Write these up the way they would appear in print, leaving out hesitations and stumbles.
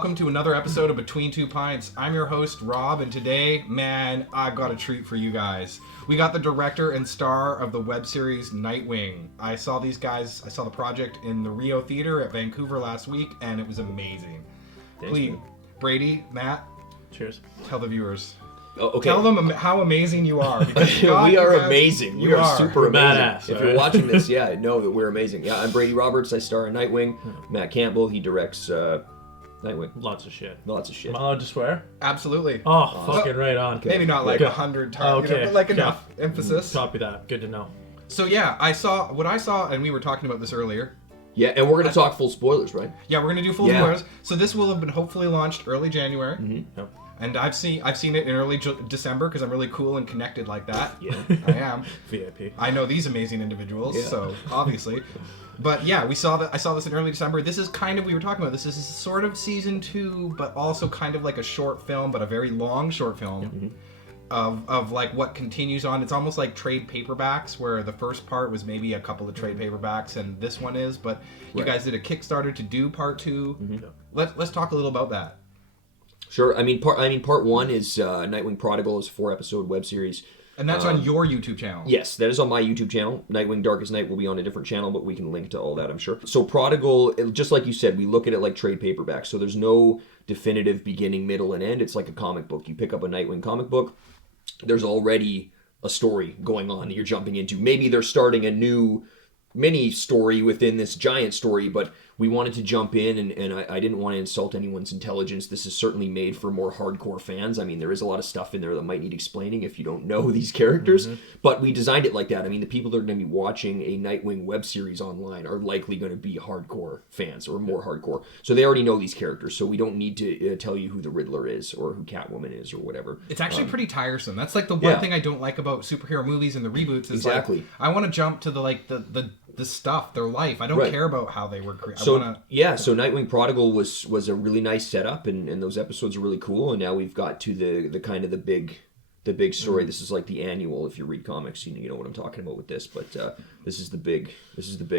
welcome to another episode of Between Two Pints. I'm your host, Rob, and today, man, I've got a treat for you guys. We got the director and star of the web series Nightwing. I saw the project in the Rio Theater at Vancouver last week, and it was amazing. Thanks, Please, man. Brady, Matt, Cheers. tell the viewers. Oh, okay. Tell them how amazing you are. Because we are amazing. We are super amazing. Badass, if right? you're watching this, know that we're amazing. Yeah, I'm Brady Roberts. I star in Nightwing. Matt Campbell, he directs Nightwing. Lots of shit. Lots of shit. Am I allowed to swear? Absolutely. Oh, fucking right on. Okay. Maybe not like Good. 100 times, Okay. but like enough emphasis. Copy that. Good to know. So yeah, I saw, and we were talking about this earlier. Yeah, and we're going to talk full spoilers, right? Yeah, we're gonna do full spoilers. So this will have been hopefully launched early January, Yep. and I've seen it in early December because I'm really cool and connected like that. Yeah. I am. VIP. I know these amazing individuals, Yeah. so obviously. But yeah, I saw this in early December. This is kind of, we were talking about this. This is sort of season 2, but also kind of like a short film, but a very long short film. Of like what continues on. It's almost like trade paperbacks, where the first part was maybe a couple of trade paperbacks, and this one is. But you guys did a Kickstarter to do part 2. Let's talk a little about that. Sure. Part 1 is Nightwing Prodigal. Is a 4-episode web series. And that's on your YouTube channel. Yes, that is on my YouTube channel. Nightwing Darkest Night will be on a different channel, but we can link to all that, I'm sure. So Prodigal, just like you said, we look at it like trade paperback. So there's no definitive beginning, middle, and end. It's like a comic book. You pick up a Nightwing comic book, there's already a story going on that you're jumping into. Maybe they're starting a new mini story within this giant story, but we wanted to jump in, and I didn't want to insult anyone's intelligence. This is certainly made for more hardcore fans. I mean, there is a lot of stuff in there that might need explaining if you don't know these characters, but we designed it like that. I mean, the people that are going to be watching a Nightwing web series online are likely going to be hardcore fans or more hardcore. So they already know these characters, so we don't need to tell you who the Riddler is or who Catwoman is or whatever. It's actually pretty tiresome. That's like the one thing I don't like about superhero movies and the reboots is like, I want to jump to the stuff, their life. I don't care about how they were created. So Nightwing Prodigal was a really nice setup, and those episodes are really cool. And now we've got to the kind of the big story. This is like the annual. If you read comics, you know what I'm talking about with this. But this is the big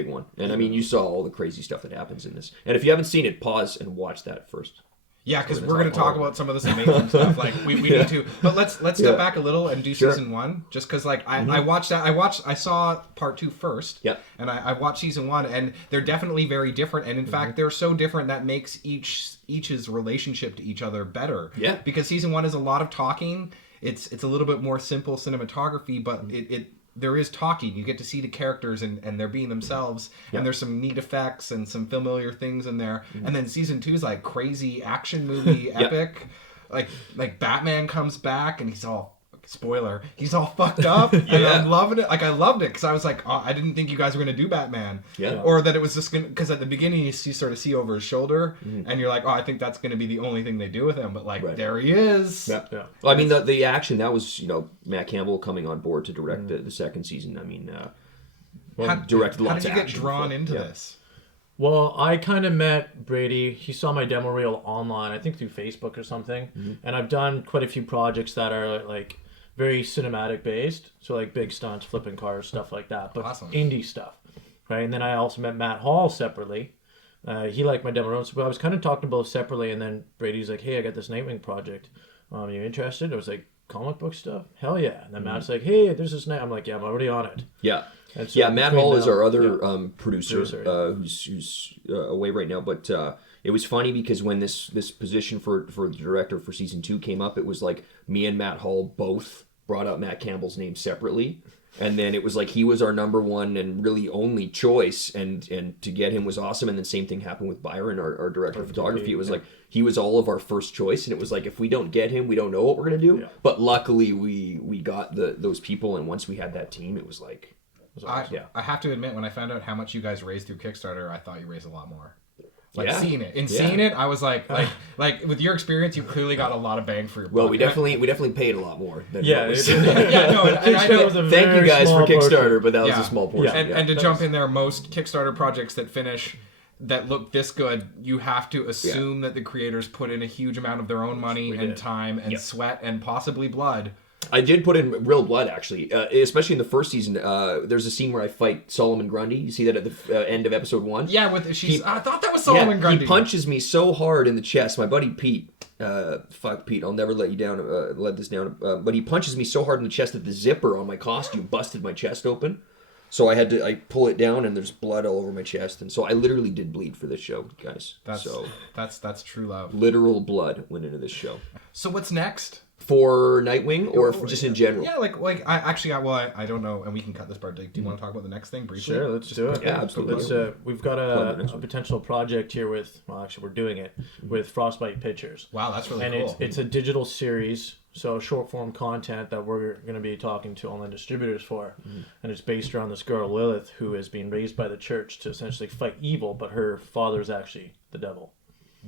one. And I mean, you saw all the crazy stuff that happens in this. And if you haven't seen it, pause and watch that first. Yeah, because we're going to talk about some of this amazing stuff. Like we need to, but let's step back a little and do season 1. Just because, like, I watched that. I saw part 2 first. Yep. And I watched season 1, and they're definitely very different. And in fact, they're so different that makes each's relationship to each other better. Yeah. Because season 1 is a lot of talking. It's a little bit more simple cinematography, but there is talking. You get to see the characters and they're being themselves. Yep. And there's some neat effects and some familiar things in there. And then season 2 is like crazy action movie epic. Like Batman comes back and he's all fucked up. And I'm loving it. Like I loved it because I was like, oh, I didn't think you guys were going to do Batman. Yeah. Or that it was just going to, because at the beginning you sort of see over his shoulder and you're like, oh, I think that's going to be the only thing they do with him. But like, there he is. Yeah. Well, I mean, the action, that was, Matt Campbell coming on board to direct the second season. I mean, directed lots of action. How did you get drawn into this? Well, I kind of met Brady. He saw my demo reel online, I think through Facebook or something. And I've done quite a few projects that are like very cinematic based. So like big stunts, flipping cars, stuff like that. But indie stuff, right? And then I also met Matt Hall separately. He liked my demo reel. So I was kind of talking to both separately. And then Brady's like, hey, I got this Nightwing project. Are you interested? I was like, comic book stuff? Hell yeah. And then Matt's like, hey, there's this night. I'm like, yeah, I'm already on it. Yeah. So Matt Hall is our other producer who's away right now. But it was funny because when this position for the director for season 2 came up, it was like me and Matt Hall both brought up Matt Campbell's name separately. And then it was like he was our number one and really only choice, and to get him was awesome. And then same thing happened with Byron, our director of photography. It was like he was all of our first choice, and it was like if we don't get him, we don't know what we're gonna do. Yeah. But luckily we got those people, and once we had that team, it was like. I have to admit, when I found out how much you guys raised through Kickstarter, I thought you raised a lot more. Seeing it, I was like with your experience, you clearly got a lot of bang for your buck. Well, we definitely paid a lot more. Than Thank you guys for Kickstarter, but that was a small portion. And to jump in there, most Kickstarter projects that look this good, you have to assume that the creators put in a huge amount of their own money and time and sweat and possibly blood. I did put in real blood, actually, especially in the first season. There's a scene where I fight Solomon Grundy. You see that at the end of episode 1? Yeah, I thought that was Solomon Grundy. He punches me so hard in the chest. My buddy Pete, fuck Pete, I'll never let you down, let this down. But he punches me so hard in the chest that the zipper on my costume busted my chest open. So I pull it down and there's blood all over my chest, and so I literally did bleed for this show, guys. That's true love. Literal blood went into this show. So what's next? For Nightwing or just in general? Yeah, I don't know, and we can cut this part. Do you want to talk about the next thing briefly? Sure, let's do it. Yeah, absolutely. We've got a potential project here with, actually we're doing it, with Frostbite Pictures. Wow, that's really cool. And it's a digital series, so short form content that we're going to be talking to online distributors for. And it's based around this girl, Lilith, who is being raised by the church to essentially fight evil, but her father is actually the devil.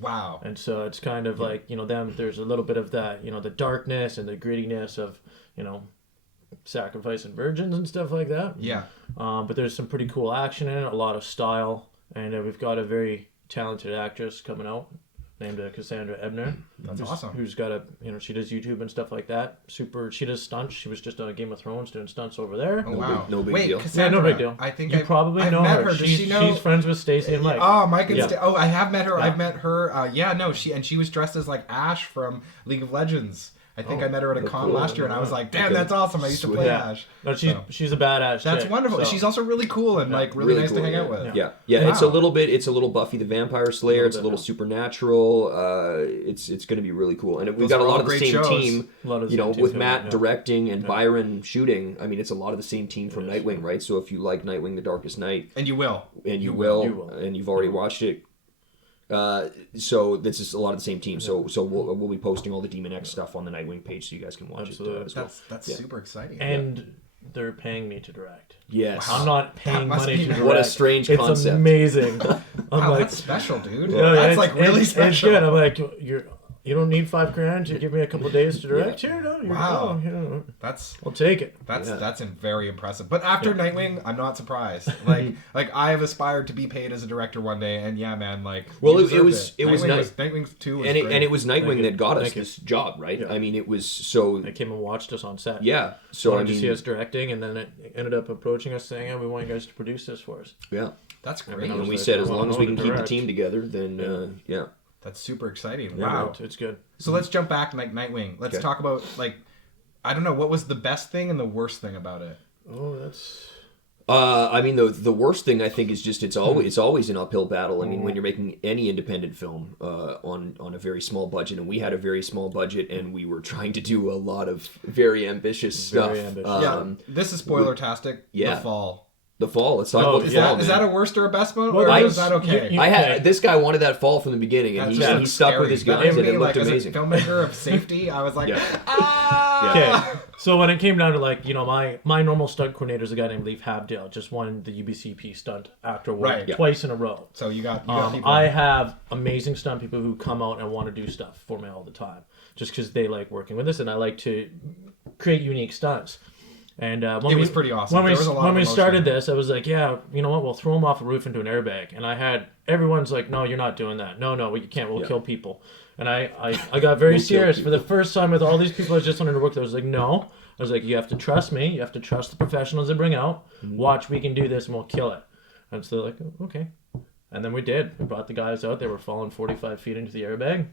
Wow. And so it's kind of like, there's a little bit of that, the darkness and the grittiness of, sacrificing virgins and stuff like that. Yeah. But there's some pretty cool action in it, a lot of style, and we've got a very talented actress coming out named Cassandra Ebner. That's awesome. Who's got she does YouTube and stuff like that. She does stunts. She was just on Game of Thrones doing stunts over there. Oh, wow. No big deal. Cassandra, no big deal. I think you probably know met her. Does she know? She's friends with Stacey and Mike. Oh, Mike and I have met her. Yeah. I've met her. She was dressed as like Ash from League of Legends. I think I met her at a con last year, and I was like, "Damn, that's awesome! I used to play Ash." No, she's a badass. That's chick, wononderful. so. She's also really cool and really nice cool, to hang out with. Yeah. Wow. It's a little Buffy the Vampire Slayer. It's a little supernatural. It's going to be really cool, and we've got a lot of the same team. With Matt directing and Byron shooting. I mean, it's a lot of the same team from Nightwing, right? So if you like Nightwing: The Darkest Night, and you will, and you've already watched it. So this is a lot of the same team. So we'll be posting all the Demon X stuff on the Nightwing page, so you guys can watch it as well. That's super exciting. And they're paying me to direct. Yes, I'm not paying money to direct. What a strange concept! It's amazing. Wow, that's special, dude. Yeah, that's like really special. It's good. I'm like, you don't need $5,000 to give me a couple days to direct. Here, no, wow, I'll take it. That's very impressive. But after Nightwing, I'm not surprised. Like I have aspired to be paid as a director one day, and yeah, man, like it was Nightwing 2 was great. And it was Nightwing that got us this job, right? Yeah. I mean, it was so they came and watched us on set. Yeah, so to see us directing, and then it ended up approaching us saying, "Yeah, we want you guys to produce this for us." Yeah, that's great. And we said, as long as we can keep the team together, then yeah. That's super exciting. Yeah, wow. It's good. So let's jump back to Nightwing. Let's talk about, I don't know, what was the best thing and the worst thing about it? Oh, that's... I mean, the worst thing, I think, is just it's always an uphill battle. I mean, when you're making any independent film on a very small budget, and we had a very small budget, and we were trying to do a lot of very ambitious stuff. This is spoiler-tastic. Yeah. The Fall. The Fall. Let's talk about the Fall. Is that a worst or a best moment? Or is that okay? This guy wanted that Fall from the beginning, and he stuck with his guns, and it looked amazing. As a filmmaker of safety, I was like, Okay, so when it came down to my normal stunt coordinator is a guy named Leif Habdale, just won the UBCP stunt actor award twice in a row. So you got people. I have amazing stunt people who come out and want to do stuff for me all the time, just because they like working with us, and I like to create unique stunts. And it was pretty awesome. When we started this, I was like, yeah, you know what? We'll throw them off a roof into an airbag. And I had everyone's like, no, you're not doing that. No, you can't. We'll kill people. And I got very serious for the first time with all these people I just wanted to work with. I was like, no. I was like, you have to trust me. You have to trust the professionals they bring out. Watch, we can do this, and we'll kill it. And so they're like, okay. And then we did. We brought the guys out. They were falling 45 feet into the airbag.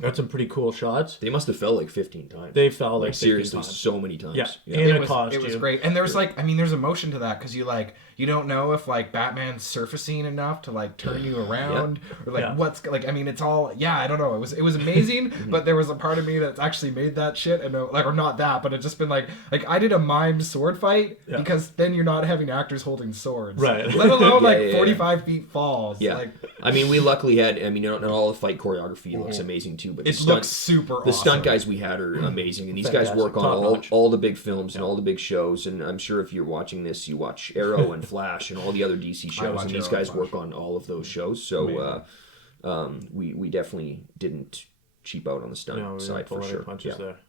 Got some pretty cool shots. They must have fell like 15 times. They fell like 15 seriously times. So many times. Yeah. It was great. And there's there's emotion to that because you don't know if Batman's surfacing enough to turn you around or what's it's all I don't know. It was amazing, but there was a part of me that's actually made that shit and or not that, but it's just been like I did a mimed sword fight because then you're not having actors holding swords. Right. Let alone 45 feet falls. Yeah. I mean, we luckily had not all the fight choreography looks amazing too, but it looks super awesome. The stunt guys we had are amazing, and these guys work on all the big films and all the big shows. And I'm sure if you're watching this, you watch Arrow and Flash and all the other DC shows, and these guys work on all of those shows. So we definitely didn't cheap out on the stunt side for sure.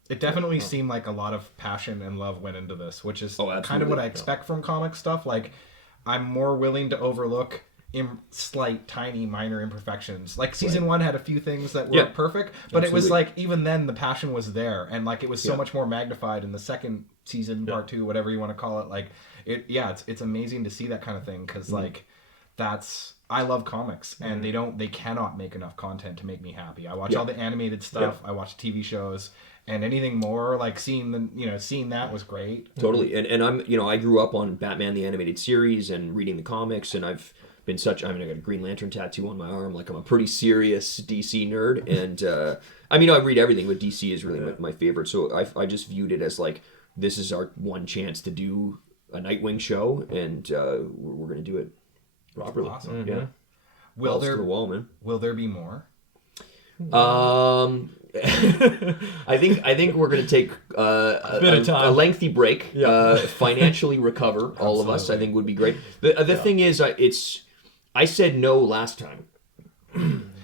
It definitely seemed like a lot of passion and love went into this, which is kind of what I expect from comic stuff. I'm more willing to overlook slight, tiny, minor imperfections. Like season 1 had a few things that were perfect, but Absolutely. it was like even then the passion was there, and like it was so much more magnified in the second season, part 2, whatever you want to call it. Like it's amazing to see that kind of thing because like I love comics, and they cannot make enough content to make me happy. I watch all the animated stuff, I watch TV shows. And anything more, like seeing that was great. Totally. And I'm, I grew up on Batman the Animated Series and reading the comics, and I've been I got a Green Lantern tattoo on my arm. Like, I'm a pretty serious DC nerd. And, I read everything, but DC is really my favorite. So I just viewed it as like, this is our one chance to do a Nightwing show, and we're going to do it properly. Awesome. Yeah. Will To the wall, man. Will there be more? I think we're going to take a bit of time. a lengthy break, financially recover. All of us, I think, would be great. The thing is, I said no last time.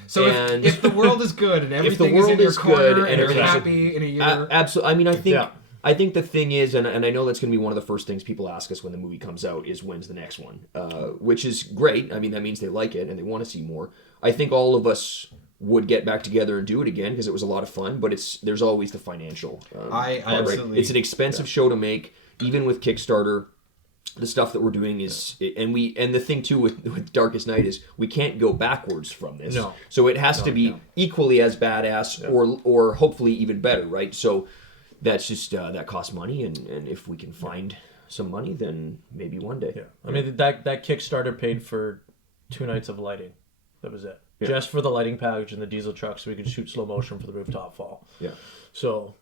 So if the world is good and everything is in your corner and you're happy in a year, absolutely. I think the thing is, and I know that's going to be one of the first things people ask us when the movie comes out is when's the next one, which is great. I mean, that means they like it and they want to see more. I think all of us would get back together and do it again because it was a lot of fun, but there's always the financial I absolutely. It's an expensive show to make, even with Kickstarter. The stuff that we're doing is, and the thing too with Darkest Night is we can't go backwards from this. No. So it has to be equally as badass or hopefully even better, right? So that's just that costs money, and if we can find some money, then maybe one day. Yeah. I mean that Kickstarter paid for 2 nights of lighting. That was it. Yeah. Just for the lighting package and the diesel truck, so we could shoot slow motion for the rooftop fall. Yeah. So,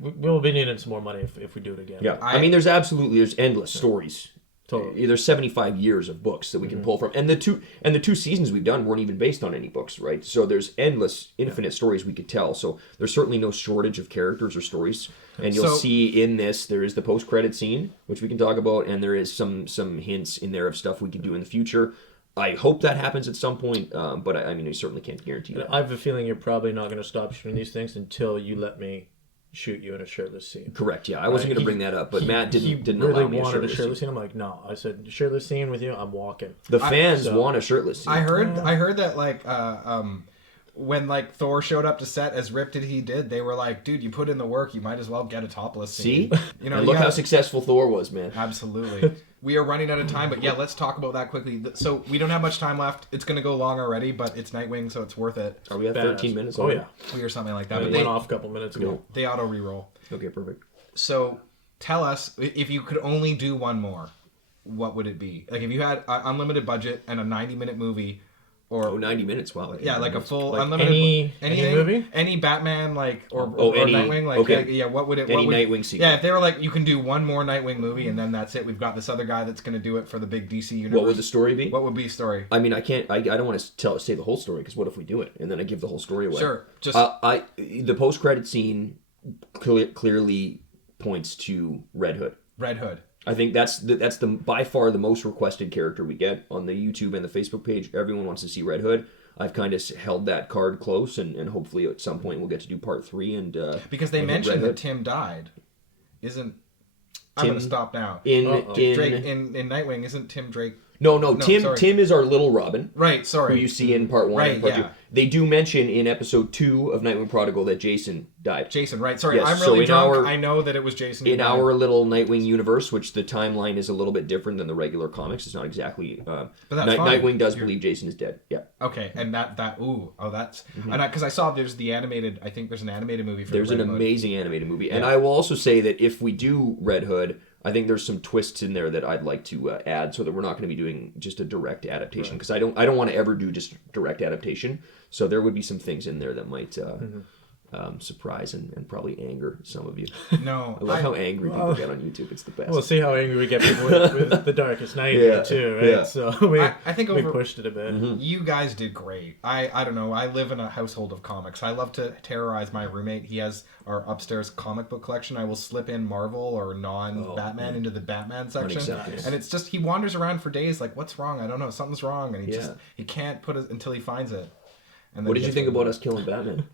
we'll be needing some more money if we do it again. Yeah. I mean, there's endless stories. Totally. There's 75 years of books that we can pull from, and the two seasons we've done weren't even based on any books, right? So there's infinite stories we could tell. So there's certainly no shortage of characters or stories. And you'll see in this there is the post-credit scene, which we can talk about, and there is some hints in there of stuff we can do in the future. I hope that happens at some point, but I mean, I certainly can't guarantee that. I have a feeling you're probably not going to stop shooting these things until you let me shoot you in a shirtless scene. Correct. Yeah, I wasn't going to bring that up, but Matt didn't really allow me wanted a shirtless scene. I'm like, no. I said, shirtless scene with you, I'm walking. The fans want a shirtless scene. I heard that like when like Thor showed up to set as ripped as he did, they were like, dude, you put in the work, you might as well get a topless scene. See? And look how successful Thor was, man. Absolutely. We are running out of time, but let's talk about that quickly. So we don't have much time left. It's going to go long already, but it's Nightwing, so it's worth it. Are we at 13 minutes? Oh, yeah. Or something like that. It But went off a couple minutes ago. they auto reroll. Okay, perfect. So tell us, if you could only do one more, what would it be? Like if you had an unlimited budget and a 90-minute movie, or 90 minutes. Wow. like a full Like unlimited any movie, any Batman or any Nightwing, like okay. What would it? Any what would, Nightwing sequel. Yeah, if they were like, you can do one more Nightwing movie and then that's it. We've got this other guy that's going to do it for the big DC universe. What would the story be? What would be story? I mean, I can't. I don't want to say the whole story because what if we do it and then I give the whole story away? Sure. Just the post-credit scene clearly points to Red Hood. Red Hood. I think that's the by far the most requested character we get on the YouTube and the Facebook page. Everyone wants to see Red Hood. I've kind of held that card close, and hopefully at some point we'll get to do part 3. And because they mentioned that Tim died, I'm going to stop now. In Nightwing, isn't Tim Drake? No. Tim Sorry. Tim is our little Robin. Right. Sorry. Who you see in part 1 and part 2. They do mention in episode 2 of Nightwing Prodigal that Jason died. Jason, right? Sorry, Yes, I'm really so drunk. I know that it was Jason. In our little Nightwing universe, which the timeline is a little bit different than the regular comics, it's not exactly. But that's fine. Nightwing does believe Jason is dead. Yeah. Okay, and that's because I saw there's the animated. I think there's an animated movie for. There's an Red Hood. amazing animated movie, and I will also say that if we do Red Hood, I think there's some twists in there that I'd like to add, so that we're not going to be doing just a direct adaptation, because I don't want to ever do just direct adaptation. So there would be some things in there that might surprise and probably anger some of you. No, I love how angry people get on YouTube. It's the best. We'll see how angry we get people with The Darkest Night here too, right? Yeah. So I think we pushed it a bit. You guys did great. I don't know. I live in a household of comics. I love to terrorize my roommate. He has our upstairs comic book collection. I will slip in Marvel or non-Batman into the Batman section, and it's just he wanders around for days like, what's wrong? I don't know. Something's wrong, and he can't put it until he finds it. And then what did you think about us killing Batman?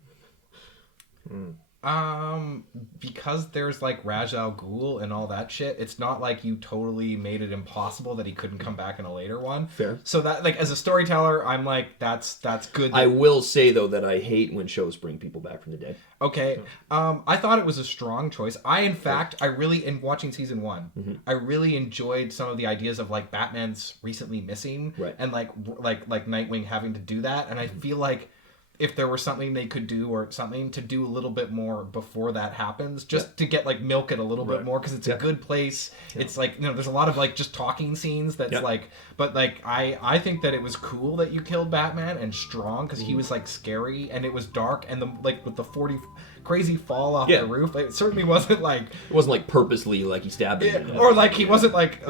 Because there's like Ra's al Ghul and all that shit, it's not like you totally made it impossible that he couldn't come back in a later one. Fair. So that, like, as a storyteller, I'm like, that's good. I will say though that I hate when shows bring people back from the dead. Okay. I thought it was a strong choice. In watching season 1, I really enjoyed some of the ideas of like Batman's recently missing, right, and like Nightwing having to do that, and I feel like if there were something they could do or something to do a little bit more before that happens, just to get like milk it a little bit more, because it's a good place. It's like, there's a lot of like just talking scenes that's like, but like I think that it was cool that you killed Batman and strong, because he was like scary and it was dark, and the like with the crazy fall off the roof, it certainly wasn't like, it wasn't like purposely like he stabbed him, or like he wasn't like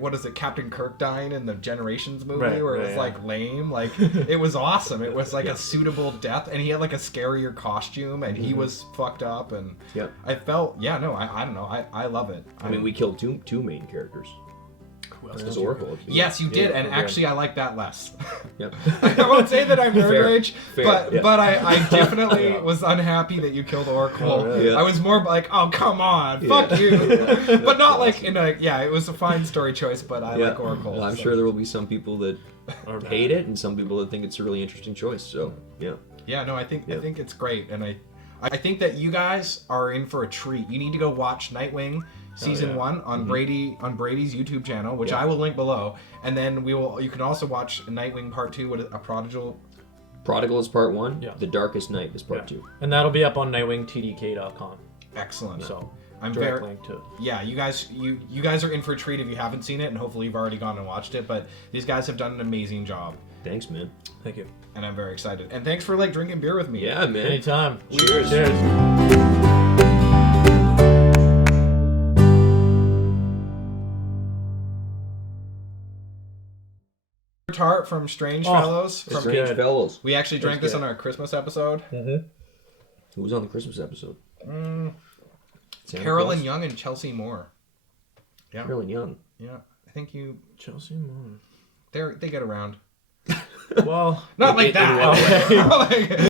what is it, Captain Kirk dying in the Generations movie, where it was like lame. Like it was awesome. It was like a suitable death, and he had like a scarier costume, and he was fucked up, and I felt I don't know, I love it. I mean, we killed two main characters. As Oracle. Yes, you did, and actually I like that less. Yep. I won't say that I'm nerd rage, Fair. but I definitely was unhappy that you killed Oracle. I was more like, oh come on, fuck you, but not like in a it was a fine story choice, but I like Oracle. I'm sure there will be some people that hate it, and some people that think it's a really interesting choice. So I think it's great, and I think that you guys are in for a treat. You need to go watch Nightwing Season 1 on Brady's YouTube channel, which I will link below, and then you can also watch Nightwing Part 2 with a Prodigal. Prodigal is Part 1. The Darkest Night is Part 2. And that'll be up on nightwingtdk.com. Excellent. So I'm direct link to it. Yeah, you guys are in for a treat if you haven't seen it, and hopefully you've already gone and watched it, but these guys have done an amazing job. Thanks, man. Thank you. And I'm very excited. And thanks for like drinking beer with me. Yeah, man. Anytime. Cheers. Cheers. Tart from Strange Fellows. Strange Fellows. We actually drank this on our Christmas episode. Who was on the Christmas episode? Carolyn Young and Chelsea Moore. Yeah. Carolyn Young. Yeah. I think Chelsea Moore. They get around. Well, not like that.